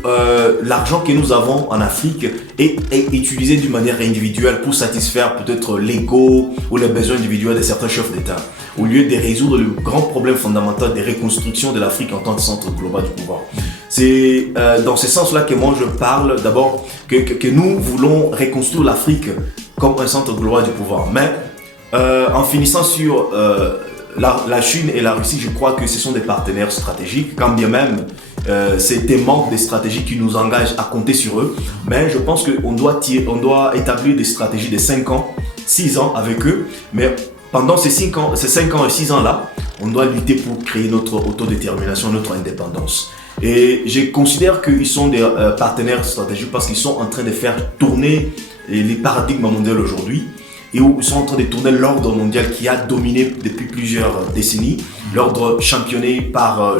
l'argent que nous avons en Afrique est utilisé d'une manière individuelle pour satisfaire peut-être l'ego ou les besoins individuels de certains chefs d'État, au lieu de résoudre le grand problème fondamental de reconstruction de l'Afrique en tant que centre global du pouvoir. C'est dans ce sens-là que moi je parle d'abord que nous voulons reconstruire l'Afrique comme un centre global du pouvoir. Mais en finissant sur la Chine et la Russie, je crois que ce sont des partenaires stratégiques, quand bien même c'est des manques de stratégie qui nous engagent à compter sur eux. Mais je pense qu'on doit établir des stratégies de 5 ans, 6 ans avec eux. Mais pendant ces 5 ans et 6 ans-là, on doit lutter pour créer notre autodétermination, notre indépendance. Et je considère qu'ils sont des partenaires stratégiques parce qu'ils sont en train de faire tourner les paradigmes mondiaux aujourd'hui. Et où ils sont en train de tourner l'ordre mondial qui a dominé depuis plusieurs décennies, l'ordre championné par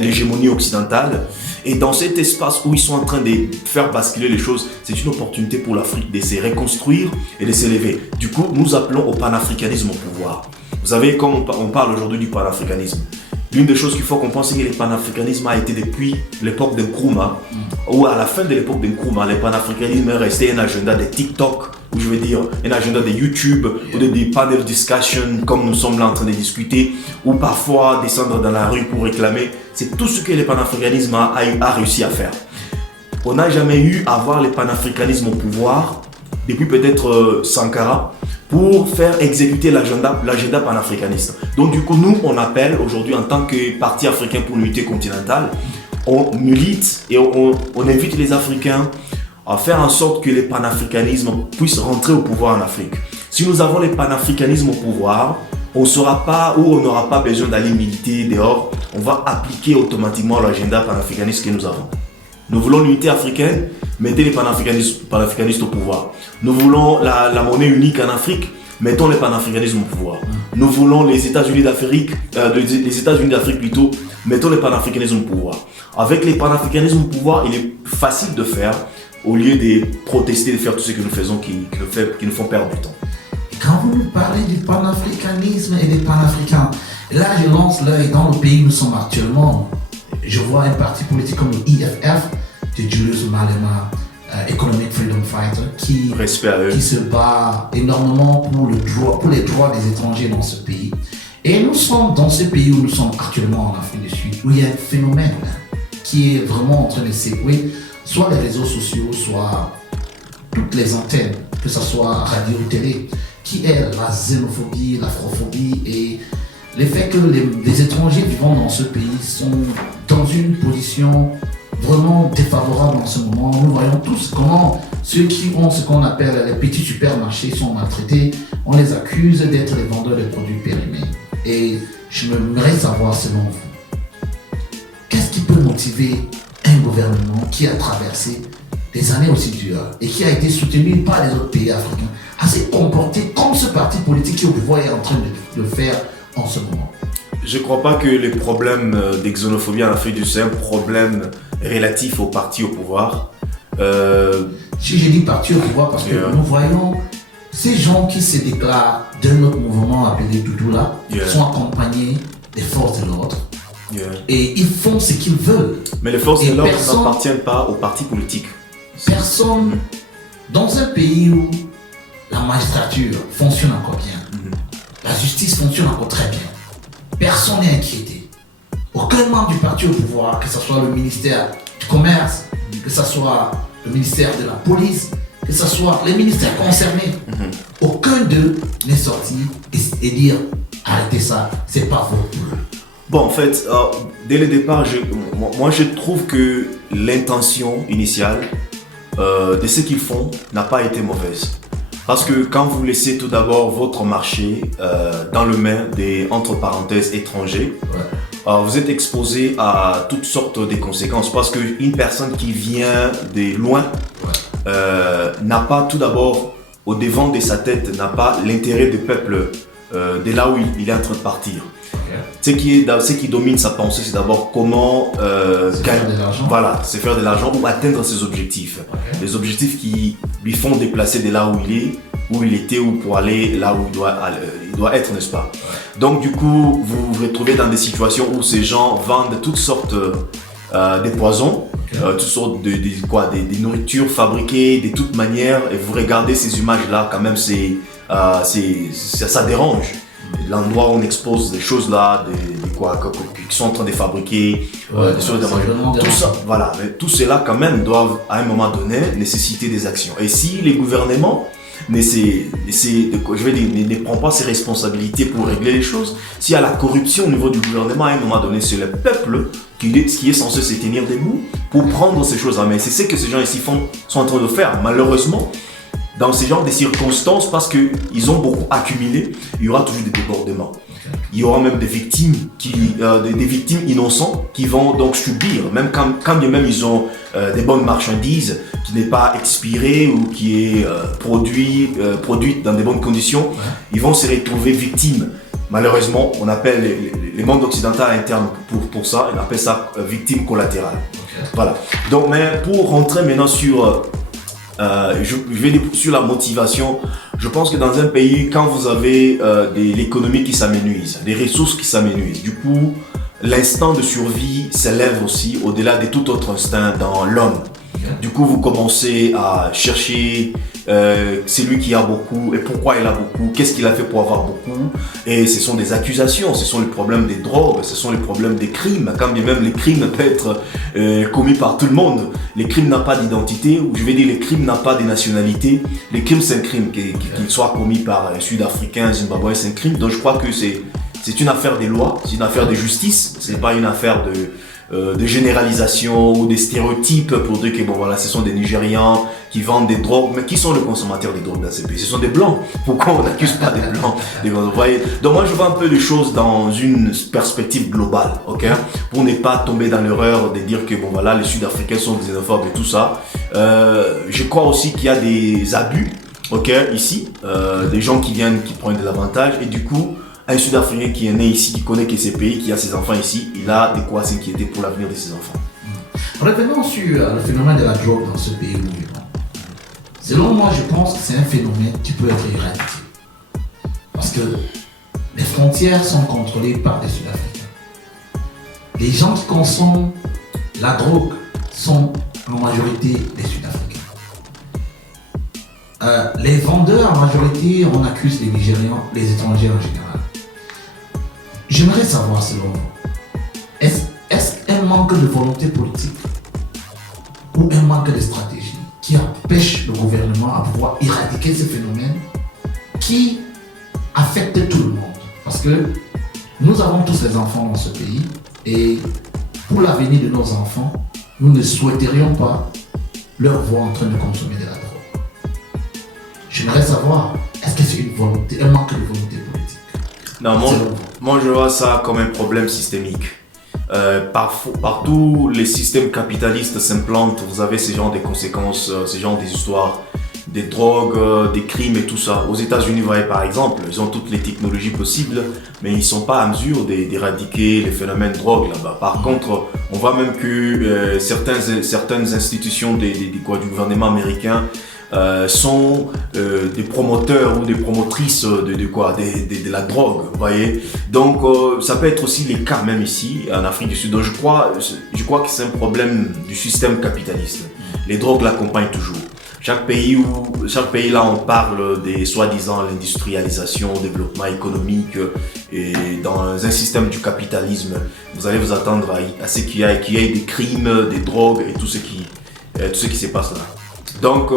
l'hégémonie occidentale. Et dans cet espace où ils sont en train de faire basculer les choses, c'est une opportunité pour l'Afrique de se reconstruire et de s'élever. Du coup, nous appelons au panafricanisme au pouvoir. Vous savez, comme on parle aujourd'hui du panafricanisme, l'une des choses qu'il faut comprendre, c'est que le panafricanisme a été depuis l'époque de Nkrumah, ou à la fin de l'époque de Nkrumah, le panafricanisme est resté un agenda de TikTok ou je veux dire un agenda de YouTube ou des panel discussion comme nous sommes là en train de discuter, ou parfois descendre dans la rue pour réclamer. C'est tout ce que le panafricanisme a réussi à faire. On n'a jamais eu à voir le panafricanisme au pouvoir depuis peut-être Sankara pour faire exécuter l'agenda panafricaniste. Donc du coup, nous, on appelle aujourd'hui en tant que Parti africain pour l'unité continentale, on milite et on invite les Africains à faire en sorte que le panafricanisme puisse rentrer au pouvoir en Afrique. Si nous avons le panafricanisme au pouvoir, on ne saura pas ou on n'aura pas besoin d'aller militer dehors, on va appliquer automatiquement l'agenda panafricaniste que nous avons. Nous voulons l'unité africaine, mettez les panafricanistes au pouvoir. Nous voulons la monnaie unique en Afrique, mettons les panafricanismes au pouvoir. Nous voulons les États-Unis d'Afrique, plutôt, mettons les panafricanismes au pouvoir. Avec les panafricanismes au pouvoir, il est facile de faire, au lieu de protester, de faire tout ce que nous faisons qui nous font perdre du temps. Quand vous nous parlez du panafricanisme et des panafricains, là je lance l'œil dans le pays où nous sommes actuellement. Je vois un parti politique comme le EFF de Julius Malema, Economic Freedom Fighter, qui se bat énormément pour les droits des étrangers dans ce pays. Et nous sommes dans ce pays où nous sommes actuellement en Afrique du Sud, où il y a un phénomène qui est vraiment en train de secouer soit les réseaux sociaux, soit toutes les antennes, que ce soit radio ou télé, qui est la xénophobie, l'afrophobie et le fait que les étrangers vivant dans ce pays sont dans une position vraiment défavorable en ce moment. Nous voyons tous comment ceux qui ont ce qu'on appelle les petits supermarchés sont maltraités. On les accuse d'être les vendeurs de produits périmés. Et je m'aimerais savoir, selon vous, qu'est-ce qui peut motiver un gouvernement qui a traversé des années aussi dures et qui a été soutenu par les autres pays africains à se comporter comme ce parti politique qui au pouvoir est en train de le faire en ce moment? Je ne crois pas que les problèmes de xénophobie en Afrique du Sud sont un problème relatif au parti au pouvoir. Si je dis parti au pouvoir, parce que nous voyons ces gens qui se déclarent d'un autre mouvement appelé Doudoula sont accompagnés des forces de l'ordre. Et ils font ce qu'ils veulent. Mais les forces de l'ordre n'appartiennent pas au parti politique. Personne, dans un pays où la magistrature fonctionne encore bien, la justice fonctionne encore très bien, personne n'est inquiété. Aucun membre du parti au pouvoir, que ce soit le ministère du Commerce, que ce soit le ministère de la Police, que ce soit les ministères concernés, aucun d'eux n'est sorti et dire arrêtez ça, c'est pas votre boulot. Bon, en fait, dès le départ, moi je trouve que l'intention initiale de ce qu'ils font n'a pas été mauvaise. Parce que quand vous laissez tout d'abord votre marché dans le main des, entre parenthèses, étrangers, vous êtes exposé à toutes sortes de conséquences. Parce qu'une personne qui vient de loin n'a pas tout d'abord, au devant de sa tête, n'a pas l'intérêt du peuple de là où il est en train de partir. Ce qui domine sa pensée, c'est d'abord comment gagner de l'argent. Voilà, c'est faire de l'argent ou atteindre ses objectifs. Les objectifs qui lui font déplacer de là où il était ou pour aller là où il doit être, n'est-ce pas? Donc du coup, vous vous retrouvez dans des situations où ces gens vendent toutes sortes de poisons, toutes sortes de nourritures fabriquées de toutes manières. Et vous regardez ces images-là, quand même, ça dérange. L'endroit où on expose des choses là, qui sont en train de fabriquer, des choses de manger. Tout ça, voilà. Mais tout cela quand même doivent à un moment donné nécessiter des actions. Et si les gouvernements ne prend pas ses responsabilités pour régler les choses, s'il y a la corruption au niveau du gouvernement, à un moment donné, c'est le peuple qui est censé se tenir debout pour prendre ces choses en main. C'est ce que ces gens ici sont en train de faire. Malheureusement, dans ce genre de circonstances, parce qu'ils ont beaucoup accumulé, il y aura toujours des débordements. Il y aura même des victimes, des victimes innocentes qui vont donc subir, même quand bien même ils ont des bonnes marchandises qui n'est pas expirée ou qui est produite dans des bonnes conditions, ils vont se retrouver victimes. Malheureusement, on appelle les mondes occidentaux internes pour ça, on appelle ça victimes collatérales. Voilà. Donc, mais pour rentrer maintenant sur je vais dire sur la motivation. Je pense que dans un pays, quand vous avez l'économie qui s'amenuise, des ressources qui s'amenuisent, du coup, l'instinct de survie s'élève aussi au-delà de tout autre instinct dans l'homme. Du coup, vous commencez à chercher c'est lui qui a beaucoup et pourquoi il a beaucoup, qu'est-ce qu'il a fait pour avoir beaucoup. Et ce sont des accusations, ce sont les problèmes des drogues, ce sont les problèmes des crimes. Quand bien même les crimes peuvent être commis par tout le monde. Les crimes n'ont pas d'identité, ou je vais dire les crimes n'ont pas de nationalité. Les crimes, c'est un crime, qu'il soit commis par un Sud-Africain, un Zimbabwéen, c'est un crime. Donc je crois que c'est une affaire des lois, c'est une affaire de justice, c'est pas une affaire de généralisation ou des stéréotypes pour dire que bon voilà, ce sont des Nigérians qui vendent des drogues, mais qui sont les consommateurs des drogues dans ces pays? Ce sont des blancs. Pourquoi on n'accuse pas des blancs? Vous voyez? Donc moi je vois un peu les choses dans une perspective globale, ok? Pour ne pas tomber dans l'erreur de dire que bon voilà, les Sud-Africains sont xénophobes et tout ça. Je crois aussi qu'il y a des abus, ok, ici, des gens qui viennent, qui prennent de l'avantage, et du coup un Sud-Africain qui est né ici, qui connaît que ces pays, qui a ses enfants ici, il a de quoi s'inquiéter pour l'avenir de ses enfants. Revenons sur le phénomène de la drogue dans ce pays où nous vivons. Selon moi, je pense que c'est un phénomène qui peut être éradiqué. Parce que les frontières sont contrôlées par des Sud-Africains. Les gens qui consomment la drogue sont en majorité des Sud-Africains. Les vendeurs, en majorité, on accuse les Nigérians, les étrangers en général. J'aimerais savoir, selon vous, est-ce un manque de volonté politique ou un manque de stratégie qui empêche le gouvernement à pouvoir éradiquer ce phénomène qui affecte tout le monde? Parce que nous avons tous des enfants dans ce pays et pour l'avenir de nos enfants, nous ne souhaiterions pas leur voir en train de consommer de la drogue. J'aimerais savoir, est-ce que c'est un manque de volonté politique? Non, moi je vois ça comme un problème systémique. Partout les systèmes capitalistes s'implantent, vous avez ce genre de conséquences, ce genre des histoires, des drogues, des crimes et tout ça. Aux États-Unis, vous voyez par exemple, ils ont toutes les technologies possibles, mais ils ne sont pas à mesure d'éradiquer les phénomènes de drogue là-bas. Par contre, on voit même que certaines institutions du gouvernement américain sont des promoteurs ou des promotrices de la drogue, vous voyez. Donc ça peut être aussi les cas même ici en Afrique du Sud. Donc je crois que c'est un problème du système capitaliste. Les drogues l'accompagnent toujours. Chaque pays là on parle des soi-disant l'industrialisation, développement économique, et dans un système du capitalisme, vous allez vous attendre à ce qu'il y ait des crimes, des drogues et tout ce qui se passe là. Donc,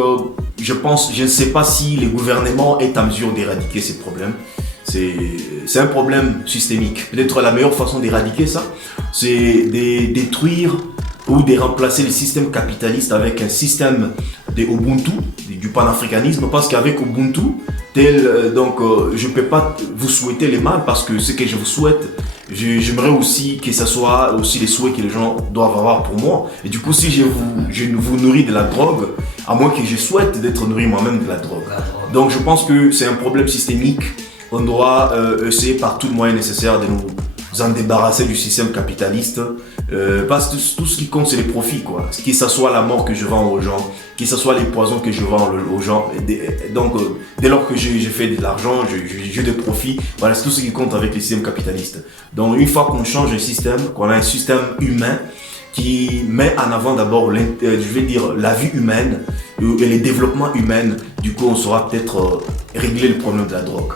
je ne sais pas si le gouvernement est en mesure d'éradiquer ces problèmes. C'est un problème systémique. Peut-être la meilleure façon d'éradiquer ça, c'est de détruire ou de remplacer le système capitaliste avec un système de Ubuntu, du panafricanisme, parce qu'avec Ubuntu, je ne peux pas vous souhaiter le mal, parce que ce que je vous souhaite, j'aimerais aussi que ce soit aussi les souhaits que les gens doivent avoir pour moi. Et du coup, si je vous nourris de la drogue, à moins que je souhaite d'être nourri moi-même de la drogue. Donc je pense que c'est un problème systémique. On doit essayer par tout le moyen nécessaire de nous en débarrasser du système capitaliste. Parce que tout ce qui compte, c'est les profits, quoi. Que ce soit la mort que je vends aux gens, que ce soit les poisons que je vends aux gens. Donc, dès lors que j'ai fait de l'argent, j'ai des profits, voilà, c'est tout ce qui compte avec le système capitaliste. Donc, une fois qu'on change le système, qu'on a un système humain qui met en avant d'abord, la vie humaine et les développements humains, du coup, on saura peut-être régler le problème de la drogue.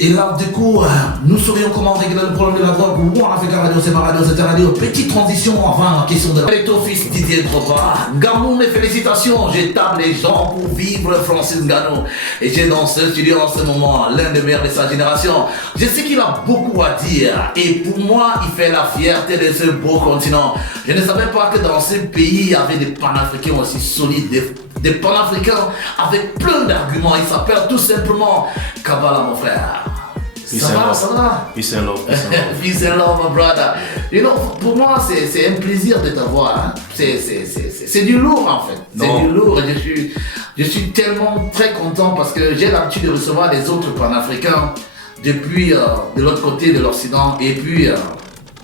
Et là, du coup, nous saurions comment régler le problème de la drogue. Ou en Afrique Radio, c'est ma radio, c'était radio. Petite transition avant la question de la... Et ton fils Didier Drogba. Gamou, mes félicitations. J'étable les gens pour vivre Francis Ngannou. Et j'ai dans ce studio en ce moment l'un des meilleurs de sa génération. Je sais qu'il a beaucoup à dire. Et pour moi, il fait la fierté de ce beau continent. Je ne savais pas que dans ce pays, il y avait des panafricains aussi solides, des panafricains avec plein d'arguments. Il s'appelle tout simplement Kabbalah, mon frère. Ça va? Peace and love. Peace and love, my brother. You know, pour moi, c'est un plaisir de t'avoir. Hein. C'est du lourd, en fait. C'est du lourd. Et je suis tellement très content parce que j'ai l'habitude de recevoir des autres panafricains depuis de l'autre côté de l'Occident. Et puis,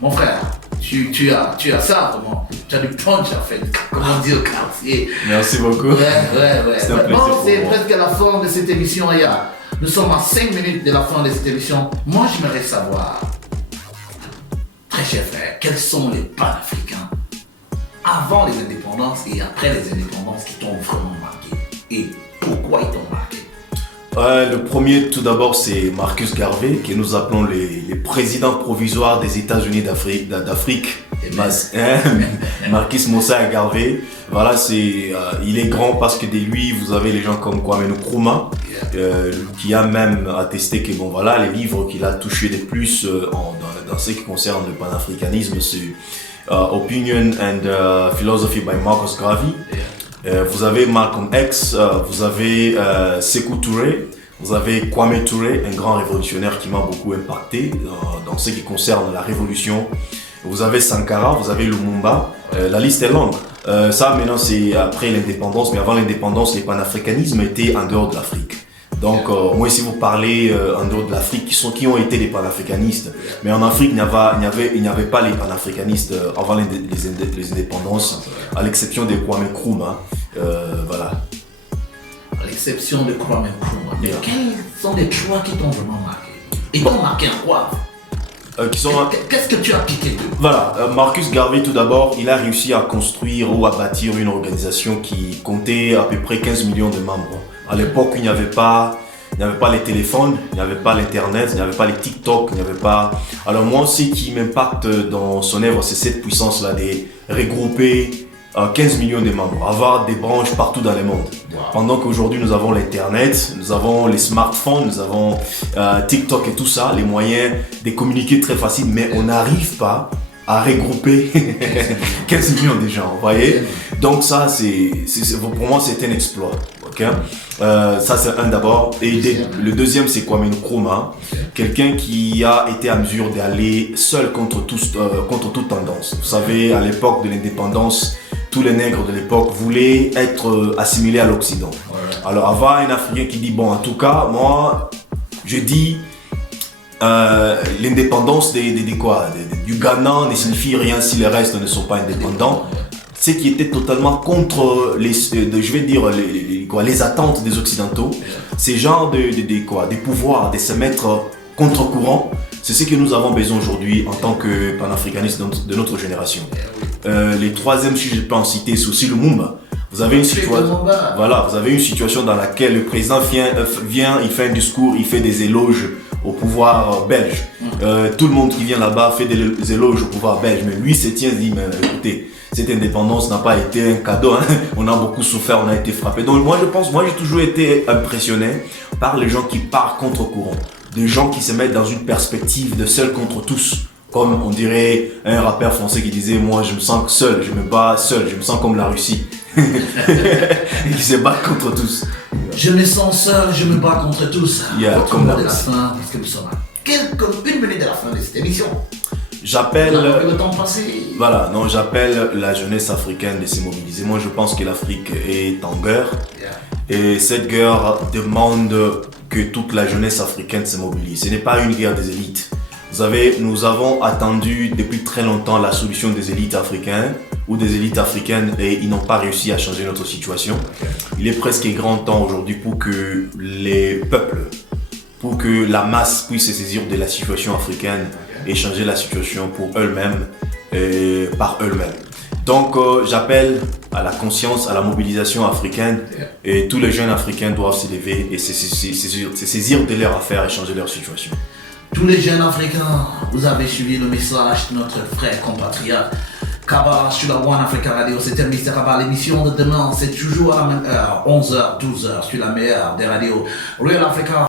mon frère, tu as ça, vraiment. Tu as du punch, en fait. Comment dire au quartier. Merci beaucoup. Ouais. C'est un plaisir. Bon, c'est presque la fin de cette émission. Nous sommes à 5 minutes de la fin de cette émission. Moi, j'aimerais savoir, très cher frère, quels sont les panafricains avant les indépendances et après les indépendances qui t'ont vraiment marqué? Et pourquoi ils t'ont marqué? Le premier, tout d'abord, c'est Marcus Garvey, que nous appelons les présidents provisoires des États-Unis d'Afrique. Marcus Moussa Garvey. Voilà, il est grand parce que de lui, vous avez les gens comme Kwame Nkrumah, qui a même attesté que bon voilà, les livres qu'il a touchés de plus dans ce qui concerne le panafricanisme, c'est Opinion and Philosophy by Marcus Garvey. Vous avez Malcolm X, vous avez Sékou Touré, vous avez Kwame Touré, un grand révolutionnaire qui m'a beaucoup impacté dans ce qui concerne la révolution. Vous avez Sankara, vous avez Lumumba, la liste est longue. Ça maintenant c'est après l'indépendance, mais avant l'indépendance, les panafricanismes étaient en dehors de l'Afrique. Donc moi si vous parlez en dehors de l'Afrique, qui ont été les panafricanistes, mais en Afrique il n'y avait pas les panafricanistes avant les indépendances, à l'exception de Kwame Nkrumah. Voilà. À l'exception de Kwame Nkrumah. Mais quels sont les choix qui t'ont vraiment marqué? Et t'ont marqué en quoi? Qu'est-ce que tu as piqué d'eux? Voilà, Marcus Garvey tout d'abord, il a réussi à construire ou à bâtir une organisation qui comptait à peu près 15 millions de membres. À l'époque, il n'y avait pas les téléphones, il n'y avait pas l'internet, il n'y avait pas les TikTok, il n'y avait pas... Alors moi, ce qui m'impacte dans son œuvre, c'est cette puissance-là de regrouper 15 millions de membres, avoir des branches partout dans le monde. Wow. Pendant qu'aujourd'hui nous avons l'internet, nous avons les smartphones, nous avons TikTok et tout ça, les moyens de communiquer très facile, mais on n'arrive pas à regrouper 15 millions de gens, vous voyez. Donc ça, pour moi, c'est un exploit. Okay? Ça, c'est un d'abord. Et le deuxième, c'est Kwame Nkrumah, quelqu'un qui a été à mesure d'aller seul contre toute tendance. Vous savez, à l'époque de l'indépendance, tous les nègres de l'époque voulaient être assimilés à l'Occident. Alors, avoir un Africain qui dit, bon, en tout cas, moi, je dis, l'indépendance du Ghana ne signifie rien si les restes ne sont pas indépendants. Ce qui était totalement contre les attentes des Occidentaux, ces genres de pouvoir, de se mettre contre-courant, c'est ce que nous avons besoin aujourd'hui en tant que panafricanistes de notre génération. Les troisièmes, si je peux en citer, c'est aussi Lumumba. Vous avez une situation dans laquelle le président vient, il fait un discours, il fait des éloges au pouvoir belge. Tout le monde qui vient là-bas fait des éloges au pouvoir belge, mais lui se tient et dit, mais écoutez, cette indépendance n'a pas été un cadeau, hein. On a beaucoup souffert, on a été frappé. Donc moi j'ai toujours été impressionné par les gens qui partent contre-courant, des gens qui se mettent dans une perspective de seul contre tous. Comme on dirait un rappeur français qui disait, moi je me sens seul, je me bats seul, je me sens comme la Russie. Et qui se bat contre tous. Je me sens seul, je me bats contre tous. Comme la Russie. Parce que nous sommes à une minute de la fin de cette émission. J'appelle j'appelle la jeunesse africaine de se mobiliser. Moi je pense que l'Afrique est en guerre. Et cette guerre demande que toute la jeunesse africaine se mobilise. Ce n'est pas une guerre des élites. Nous avons attendu depuis très longtemps la solution des élites africaines ou des élites africaines et ils n'ont pas réussi à changer notre situation. Il est presque grand temps aujourd'hui pour que les peuples, pour que la masse puisse se saisir de la situation africaine et changer la situation pour eux-mêmes et par eux-mêmes. Donc j'appelle à la conscience, à la mobilisation africaine et tous les jeunes africains doivent se lever et se saisir de leurs affaires et changer leur situation. Tous les jeunes africains, vous avez suivi le message de notre frère compatriote Kaba sur la One Africa Radio. C'était Mr. Kaba. L'émission de demain, c'est toujours à la même heure, 11h, 12h, sur la meilleure des radios. Real Africa